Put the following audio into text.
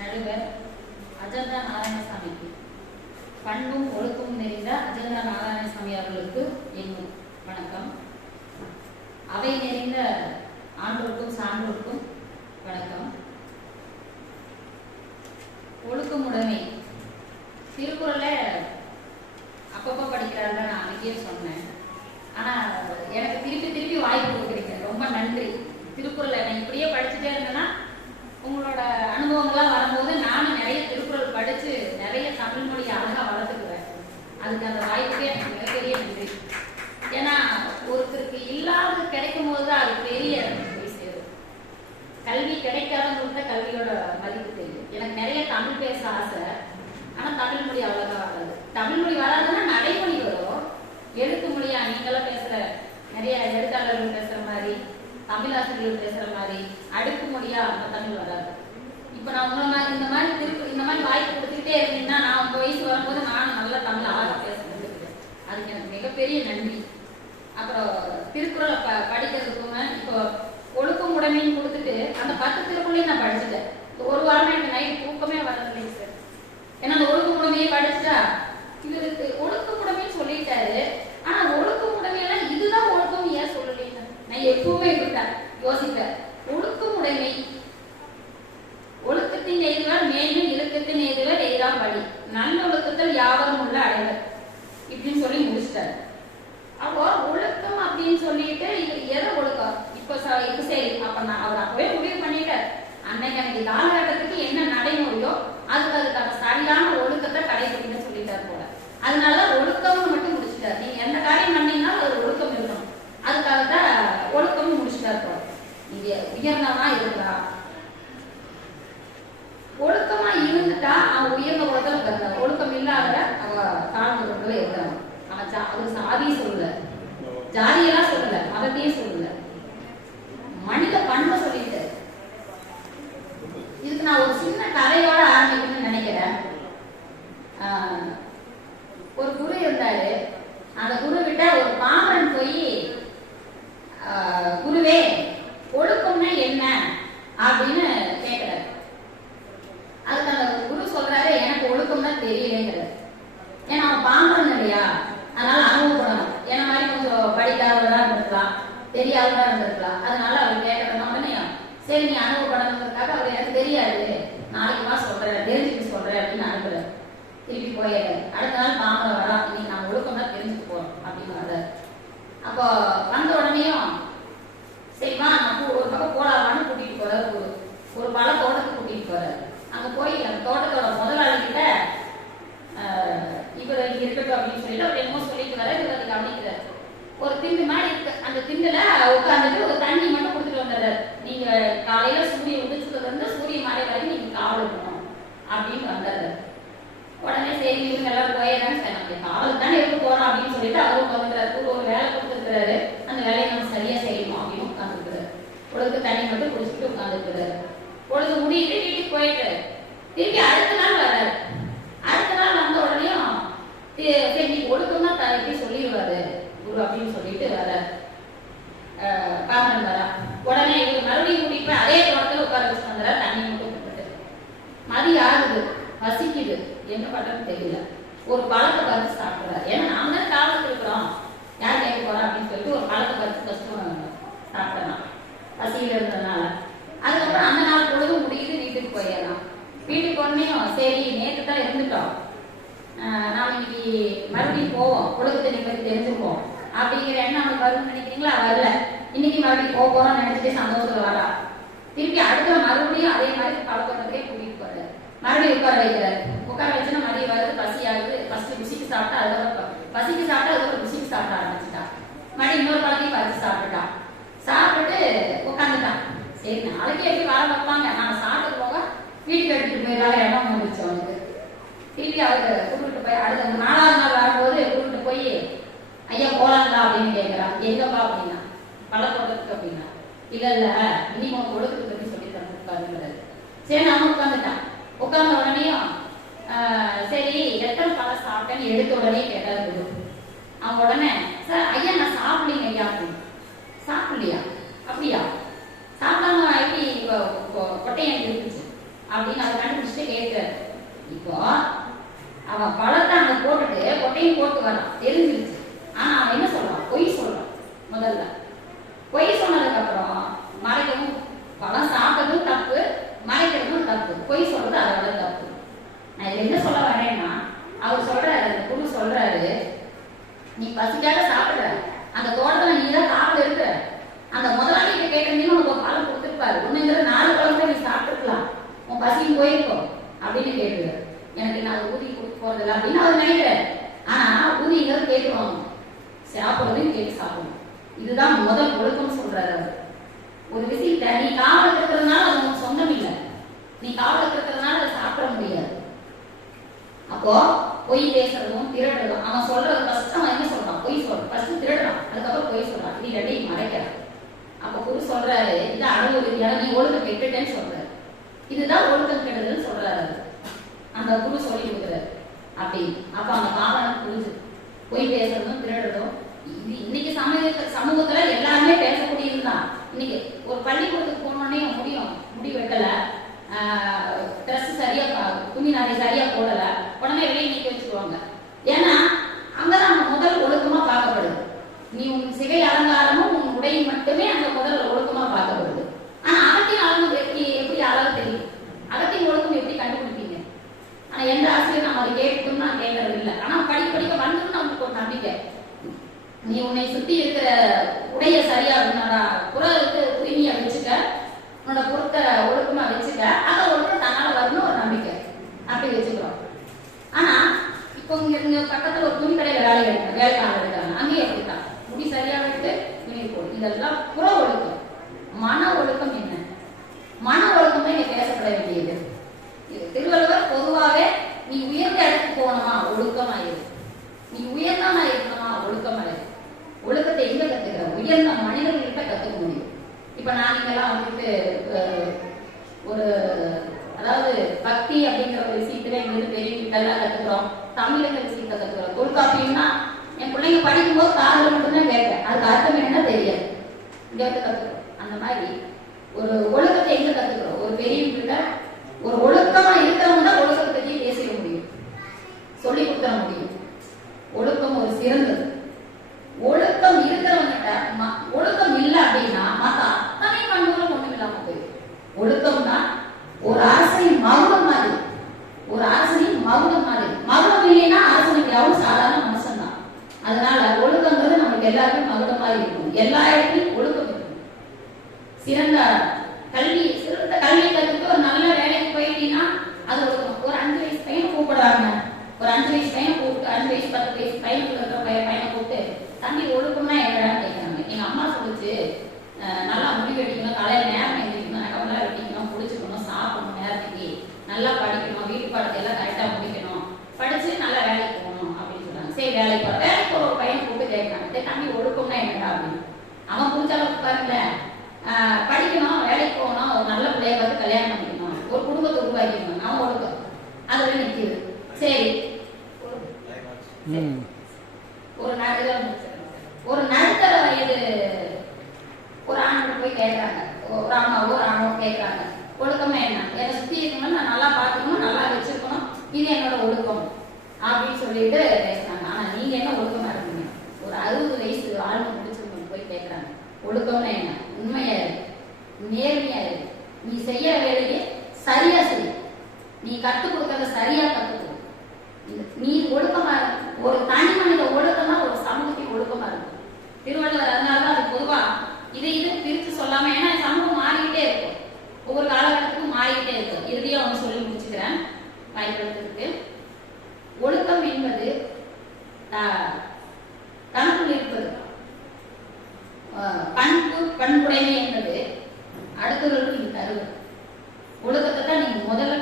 நடுவர் அஜந்தா நாராயணசாமிக்கு பண்பும் ஒழுக்கமும் நிறைந்த அஜந்தா நாராயணசாமி அவர்களுக்கு எங்கும் வணக்கம். அவை நிறைந்த ஆண்டோருக்கும் சான்றோருக்கும் வணக்கம். ஒழுக்கமுடைமை. திருக்குறளை அப்பப்போ படிக்கிறாங்க நான் அன்றைக்கே சொன்னேன். ஆனால் எனக்கு திருப்பி திருப்பி வாய்ப்பு கொடுக்குறீங்க. ரொம்ப நன்றி. திருக்குறளை நான் இப்படியே படிச்சுட்டே இருந்தேன்னா உங்களோட அனுபவங்கள்லாம் வரும்போது நானும் நிறைய திருக்குறள் படித்து நிறைய தமிழ் மொழியை அழகாக வளர்த்துக்குவேன். அதுக்கு அந்த வாய்ப்பே எனக்கு மிகப்பெரிய நன்றி. ஏன்னா ஒருத்தருக்கு இல்லாதது கிடைக்கும் போது தான் அது பெரிய போய் சேரும். கல்வி கிடைக்காதவங்களுக்கு தான் கல்வியோட மதிப்பு தெரியும். எனக்கு நிறைய தமிழ் பேச ஆசை. ஆனால் தமிழ் மொழி அவ்வளோதான் வராது. தமிழ் மொழி வராதுன்னா நடைமொழி வரும். எழுத்து மொழியா நீங்களாம் பேசுகிற நிறைய எழுத்தாளர்கள் பேசுகிற மாதிரி. தமிழாசிரியர்கள் பேசுகிற மாதிரி அடுக்கு மொழியா அந்த தமிழ் வராது. இப்போ நான் உங்களை மாதிரி இந்த மாதிரி திருப்பி இந்த மாதிரி வாய்ப்பு கொடுத்துக்கிட்டே இருந்தீங்கன்னா நான் உங்க வயசு வரும்போது நானும் நல்லா தமிழ் அழகாக பேச அதுக்கு எனக்கு மிகப்பெரிய நன்றி. அப்புறம் திருக்குறளை ப படிக்கிறதுக்குமே இப்போ ஒழுக்கம் உடைமைன்னு கொடுத்துட்டு அந்த பத்து திருக்குறளையும் நான் படிச்சுட்டேன். ஒரு வாரமா எனக்கு நைட் தூக்கமே வரதில்லை சார் ஏன்னா அந்த ஒழுக்க உடைமையை படிச்சுட்டா இவருக்கு ஒழுக்க உடைமைன்னு சொல்லிட்டாரு ஆனா ஒழுக்க உடைமையெல்லாம் இதுதான் ஒழுக்கம் ஏன் சொல்லலைங்க நான் எப்பவுமே இப்படித்தான் யோசிப்பேன் ஒழுக்கம் உடைமை ஒழுக்கத்தின் எய்துவர் மேலும் இழுக்கத்தின் எய்துவர் எய்தாம் படி நல்லொழுக்கத்தில் யாவரும் உள்ள அடைவர். இப்படின்னு சொல்லி முடிச்சிட்டாரு. அப்போ ஒழுக்கம் அப்படின்னு சொல்லிட்டு இது எதை ஒழுக்கம்? இப்போ இது இப்போ சரி அப்ப நான் அவர் அப்பவே முடிவு பண்ணிட்டார். அன்னைக்கு அன்னைக்கு காலகட்டத்துக்கு என்ன நடைமுறையோ அதுக்கு அதுக்கான சரியான ஒழுக்கத்தை கடைபிடிக்க சொல்லிட்டார் போல. அதனால ஒழுக்கம் மட்டும் முடிச்சிட்டார் நீங்க எந்த காரியம் பண்ணீங்கன்னா அது ஒழுக்கம் இருக்கணும் அதுக்காக தான் ஒழுக்கம்னு முடிச்சிட்டார் போல நீங்க உயர்ந்தவனா இருந்தா ஒழுக்கமா இருந்துட்டா அவன் உயர்ந்த உலகத்துல பிறந்தவன் ஒழுக்கம் இல்லாத அவ தாழ்ந்த உலகத்துல இருந்தவன் அவன் அது சாதியை சொல்லல. ஜாதியெல்லாம் சொல்லல. மதத்தையும் சொல்லல. மனித பண்பை சொல்லிட்டு. இதுக்கு நான் ஒரு சின்ன கதையோட ஆரம்பிக்கணும்னு நினைக்கிறேன். ஒரு குரு இருந்தாரு. அந்த குரு கிட்ட ஒரு பாமரன் போய் குருவே ஒழுக்கம்னா என்ன? அப்படின்னு கேட்கிறாரு அதுக்கு அந்த குரு சொல்றாரு எனக்கு ஒழுக்கம் தான் தெரியலைங்கிறாரு ஏன்னா அவன் பாம்பரன் இல்லையா அதனால அனுபவப்படணும் என்ன மாதிரி கொஞ்சம் படிக்காதவரா இருந்திருக்கலாம் தெரியாதவரா இருந்திருக்கலாம் அதனால அவர் கேட்கறதுனா உடனே சரி நீ அனுபவப்படணுங்கிறதுக்காக அவர் எனக்கு தெரியாது. நாளைக்கு வா சொல்றேன் தெரிஞ்சுட்டு சொல்றேன் அப்படின்னு அனுப்புறேன் திருப்பி போயிடுறாரு. அடுத்த நாள் மாமலை வரா இன்னைக்கு நான் ஒழுக்கம்னா தான் தெரிஞ்சுட்டு போறோம் அப்படின்னு வர்றாரு. அப்போ வந்த உடனேயும் சரிம்மா நம்ம ஒரு பக்கம் போலாமான்னு கூட்டிட்டு போறாரு. ஒரு ஒரு பல தோட்டத்துக்கு கூட்டிட்டு போறாரு. அங்க போய் அந்த தோட்டத்தோட முதலாளிகிட்ட இவர் இங்க இருக்கட்டும் அப்படின்னு சொல்லிட்டு அவர் என்னமோ சொல்லிட்டு வர இவர் அதை கவனிக்கிறார். ஒரு திண்டு மாதிரி இருக்கு. அந்த திண்டுல உட்காந்துட்டு ஒரு தண்ணி மட்டும் கொடுத்துட்டு நீங்க காலையில சூரியன் உதிச்சதுல இருந்து சூரிய மலை வரை நீங்க காவல் இருக்கணும் அப்படின்னு வந்தாரு. உடனே சரி இவங்க எல்லாரும் போயிடுறாங்க சரி நம்ம காவல் தானே இருக்க போறோம் அப்படின்னு சொல்லிட்டு அவரும் வந்துடுறாரு ஒரு வேலை கொடுத்துருக்காரு அந்த வேலையை நம்ம சரியா செய்யணும் அப்படின்னு உட்காந்துருக்காரு பொழுது தண்ணி மட்டும் குடிச்சிட்டு உட்காந்துருக்காரு பொழுது முடியிட்டு வீட்டுக்கு போயிட்டு திருப்பி அடுத்த நாள் வர்றாரு. அடுத்த நாள் வந்த உடனே தி- நீ ஒழுக்கம் தான் எப்படி சொல்லிடுவாரு குரு அப்படின்னு சொல்லிட்டு வர்றாரு அஹ் பாமரன் வரா உடனே இவர் மறுபடியும் கூட்டிட்டு போய் அதே தோட்டத்துல உட்கார வச்சு வந்துடுறாரு தண்ணி மட்டும் கொடுத்துட்டு மதியம் ஆகுது பசிக்குது என்ன பண்றது தெரியல. ஒரு பழத்தை பறிச்சு சாப்பிடுறாரு. ஏன்னா நாம தான் காலத்துல இருக்கிறோம். யார் கேட்க போறா அப்படின்னு சொல்லிட்டு ஒரு பழத்தை பறிச்சு கஷ்டம் சாப்பிடலாம். பசியில இருந்ததுனால. அதுக்கப்புறம் அந்த நாள் பொழுது முடியுது வீட்டுக்கு போயிடலாம். வீட்டுக்கு ஒன்னையும் சரி நேற்று தான் இருந்துட்டோம். ஆஹ் நாம இன்னைக்கு மறுபடியும் போவோம். உலகத்தை பத்தி தெரிஞ்சுப்போம் அப்படிங்கிற எண்ணம் அவனுக்கு வரும்னு நினைக்கிறீங்களா? வரல. இன்னைக்கு மறுபடியும் போக போறோம்னு நினைச்சிட்டு சந்தோஷத்துல வரா. திருப்பி அடுத்த மறுபடியும் அதே மாதிரி பழக்கத்துக்கே கூட்டிட்டு போறாரு. மறுபடியும் உட்கார வைக்கிறாரு. உட்கார வச்சுன்னா மதியம் வருது பசி ஆகுது. ஃபர்ஸ்ட் ருசிக்கு சாப்பிட்டா அதுக்கப்புறம் பசிக்கு சாப்பிட்டா அதுக்கப்புறம் ருசிக்கு சாப்பிட ஆரம்பிச்சுட்டா. மறுபடியும் இன்னொரு பாட்டி பறிச்சு சாப்பிட்டுட்டான் சாப்பிட்டு உட்காந்துட்டான் சரி நாளைக்கு எப்படி வர வைப்பாங்க? நான் சாப்பிட்டு போக வீட்டுக்கு எடுத்துட்டு போயிடலாம் இடம் வந்துருச்சு அவனுக்கு. திருப்பி அவரு கூப்பிட்டு போய் அடுத்த நாலாவது நாள் வரும்போது கூப்பிட்டு போய் ஐயா போலாங்களா அப்படின்னு கேட்கிறான். எங்கப்பா அப்படின்னா. பழத்தோட்டத்துக்கு அப்படின்னா. இல்ல இல்ல இனி உனக்கு ஒழுக்கத்தை பத்தி சொல்லி தந்துருக்காருங்கிறது சரி நான் உட்காந்துட்டான் உட்கார்ந்த உடனேயும் சரி எத்தனை பழம் சாப்பிட்டேன்னு எடுத்த உடனே கேட்டாரு குரு. அவன் உடனே சார் ஐயா நான் சாப்பிடலீங்க ஐயா சாப்பிடலையா? அப்படியா. சாப்பிடாம எப்படி இப்போ கொட்டையை இருந்துச்சு அப்படின்னு அதை கண்டுபிடிச்சிட்டு கேட்கிறாரு இப்போ அவன் பழத்தை அங்க போட்டுட்டு கொட்டையும் போட்டு வரான். தெரிஞ்சிருச்சு. ஆனா அவன் என்ன சொல்றான்? பொய் சொல்றான் முதல்ல பொய் சொன்னதுக்கு அப்புறம் மறைக்கவும் பழம் சாப்பிட்டதும் தப்பு மறைக்கிறதும் தப்பு பொய் சொல்றது அதோட தப்பு நான் இதுல என்ன சொல்ல வரேன்னா அவர் சொல்றாரு அந்த குரு சொல்றாரு நீ பசிக்காக சாப்பிடுற அந்த தோட்டத்துல நீ தான் காவல் இருக்கிற அந்த முதலாளி கிட்ட கேட்டீங்கன்னு உனக்கு ஒரு பழம் கொடுத்துருப்பாரு ஒண்ணுங்கிற நாலு பழம் கூட நீ சாப்பிட்டுருக்கலாம் உன் பசியும் போயிருக்கோம் அப்படின்னு கேட்குது. எனக்கு நான் ஊதி கொடுத்து போறதில்ல அப்படின்னு அவர் நினைக்கிறேன் ஆனா ஊதிங்கிறது கேட்குவாங்க சாப்பிடுறதையும் கேட்டு சாப்பிடணும். இதுதான் முதல் ஒழுக்கம் சொல்றாரு அவர். ஒரு விஷயத்த நீ காவல் இருக்கிறதுனால அது உனக்கு சொந்தம் இல்லை. நீ காவல் இருக்கிறதுனால அதை சாப்பிட முடியாது. அப்போ பொய் பேசுறதும் திருடுறதும் அவன் சொல்றது ஃபர்ஸ்ட் அவன் என்ன சொல்றான்? பொய் சொல்றான் ஃபர்ஸ்ட் திருடுறான். அதுக்கப்புறம் பொய் சொல்றான். நீ ரெண்டையும் மறைக்கிறான். அப்ப குரு சொல்றாரு இது அளவு ரீதியாக நீ ஒழுங்க கெட்டுட்டேன்னு சொல்ற இதுதான் ஒழுக்கம் கெடுதல் சொல்றாரு அந்த குரு சொல்லி கொடுக்குறாரு. அப்படி. அப்ப அந்த காரணம் புரிஞ்சு பொய் பேசுறதும் திருடுறதும் இது இன்னைக்கு சமூக சமூகத்துல எல்லாருமே பேசக்கூடியதுதான். இன்னைக்கு ஒரு பள்ளிக்கூடத்துக்கு போனோடனே முடியும். முடி வெட்டல ட்ரெஸ் சரியா துணி நிறைய சரியா போடல. உடனே வெளியே நீக்கி வச்சுக்குவாங்க. ஏன்னா அங்கதான் நம்ம முதல் ஒழுக்கமா பார்க்கப்படுது நீ உன் சிகை அலங்காரமும் உன் உடை மட்டுமே அங்க முதல் ஒழுக்கமா பார்க்கப்படுது ஆனா அகத்தின் அழகு எப்படி எப்படி அழகு தெரியும் அகத்தின் ஒழுக்கம் எப்படி கண்டுபிடிப்பீங்க ஆனா எந்த ஆசிரியர் நம்ம அதை கேட்கணும் நான் கேட்கறது இல்லை ஆனா படிக்க படிக்க வந்து நமக்கு ஒரு நம்பிக்கை நீ உன்னை சுத்தி இருக்கிற உடைய சரியா உன்னோட புறத்துக்கு தூய்மையா வச்சுக்க உன்னோட பொருட்களை ஒழுக்கமா வச்சுக்க அந்த ஒழுக்கம் தன்னால வரணும் ஒரு நம்பிக்கை. அப்படி வச்சுக்கிறோம். ஆனா இப்போ இங்க இங்க பக்கத்துல ஒரு துணி கடையில வேலை எடுக்க வேலைக்காரர் இருக்காங்க. அங்கேயே அப்படித்தான். முடி சரியா விட்டு துணி போடும் இதெல்லாம் புற ஒழுக்கம். மன ஒழுக்கம் என்ன? மன ஒழுக்கம் தான் இங்க பேசப்பட வேண்டியது. திருவள்ளுவர் பொதுவாகவே நீ உயர்ந்த இடத்துக்கு போகணுமா? ஒழுக்கமா இரு. நீ உயர்ந்தமா இருக்க ஒழுக்கமா இரு ஒழுக்கத்தை எங்க கத்துக்கிற உயர்ந்த மனிதர்கள்கிட்ட கத்துக்க முடியும் இப்போ நான் நீங்கெல்லாம் வந்துட்டு ஒரு அதாவது பக்தி அப்படிங்கிற ஒரு விஷயத்துல எங்களுக்கு பெரிய எல்லாம் கத்துக்கிறோம். தமிழுங்கிற விஷயத்தை கத்துக்கிறோம். தொல்காப்பியம்னா என் பிள்ளைங்க படிக்கும்போது காதல மட்டும்தான் கேட்பேன். அதுக்கு அர்த்தம் என்னன்னா தெரியாது. இங்கே வந்து கத்துக்கிறோம். அந்த மாதிரி ஒரு ஒழுக்கத்தை எங்க கத்துக்கிறோம்? ஒரு பெரியவங்கிட்ட ஒரு ஒழுக்கமா இருக்கிறவங்க தான் ஒழுக்கத்தை பத்தி பேசிட முடியும். சொல்லி கொடுத்துட முடியும். ஒழுக்கம் ஒரு சிறந்தது. எல்லாருக்கும் இருக்கும் எல்லா இடத்துலயும் ஒழுக்கம் இருக்கும் சிறந்த கல்வி சிறந்த கல்வி கற்றுட்டு ஒரு நல்ல வேலைக்கு போயிட்டீங்கன்னா அது ஒரு ஒரு அஞ்சு வயசு பையன் கூப்பிடுறாங்க. ஒரு அஞ்சு வயசு பையன் கூப்பிட்டு அஞ்சு வயசு பத்து வயசு பையனுக்கு இருக்கிற பையன் பையனை கூப்பிட்டு தம்பி ஒழுக்கம்னா என்னடா கேட்குறாங்க எங்க அம்மா சொல்லிச்சு நல்லா நல்லா முடி வெட்டிக்கணும் காலையில நேரம் எழுந்திரிக்கணும் நகமெல்லாம் வெட்டிக்கணும் குளிச்சுக்கணும் சாப்பிடணும் நேரத்துக்கு நல்லா படிக்கணும் வீட்டு பாடத்தை எல்லாம் கரெக்டா முடிக்கணும் படிச்சு நல்லா வேலைக்கு போகணும் அப்படின்னு சொல்றாங்க சரி வேலைக்கு போற வேலைக்கு போற ஒரு பையனை கூப்பிட்டு கேட்கறாங்க சரி தம்பி ஒழுக்கம்னா என்னடா அப்படின்னு அவன் புரிஞ்ச அளவுக்கு பாருங்களேன் ஆஹ் படிக்கணும் வேலைக்கு போகணும் ஒரு நல்ல பிள்ளைய பார்த்து கல்யாணம் பண்ணிக்கணும் ஒரு அவன் ஒழுக்கம் அதுல நிக்குது சரி. ஒரு நடுத்தர ஒரு நடுத்தர வயது ஒரு ஆண் போய் கேட்கறாங்க. ஒரு அம்மாவோ ஒரு ஆணோ கேட்கறாங்க. ஒழுக்கமா என்ன? என்னை சுத்தி இருக்கணும் நான் நல்லா பார்த்துக்கணும் நல்லா வச்சிருக்கணும். இது என்னோட ஒழுக்கம். அப்படின்னு சொல்லிட்டு பேசுறாங்க. ஆனா நீங்க என்ன ஒழுக்கமா இருக்கீங்க? ஒரு அறுபது வயசு ஆழ்வு முடிச்சிருக்கணும் போய் கேட்கறாங்க. ஒழுக்கம்னா என்ன? உண்மையா இரு நேர்மையா இரு நீ செய்யற வேலையை சரியா செய். நீ கத்துக் கொடுக்கறத சரியா கத்துக்கணும் நீ ஒழுக்கமா ஒரு தனி மனித ஒழுக்கம் தான் ஒரு சமூகத்தின் ஒழுக்கமா இருக்கும். திருவள்ளுவர் அதனாலதான் அது பொதுவா இதை இது பிரித்து சொல்லாம ஏன்னா சமூகம் மாறிக்கிட்டே இருக்கும். ஒவ்வொரு காலகட்டத்துக்கும் மாறிக்கிட்டே இருக்கும். இறுதியா ஒன்று சொல்லி முடிச்சுக்கிறேன். பயன்படுத்துறதுக்கு ஒழுக்கம் என்பது ஆஹ், தனக்குள் இருப்பது. ஆஹ், பண்பு பண்புடைமை என்பது அடுத்தவர்களுக்கு நீ தருவது. ஒழுக்கத்தை தான் நீங்க முதல்ல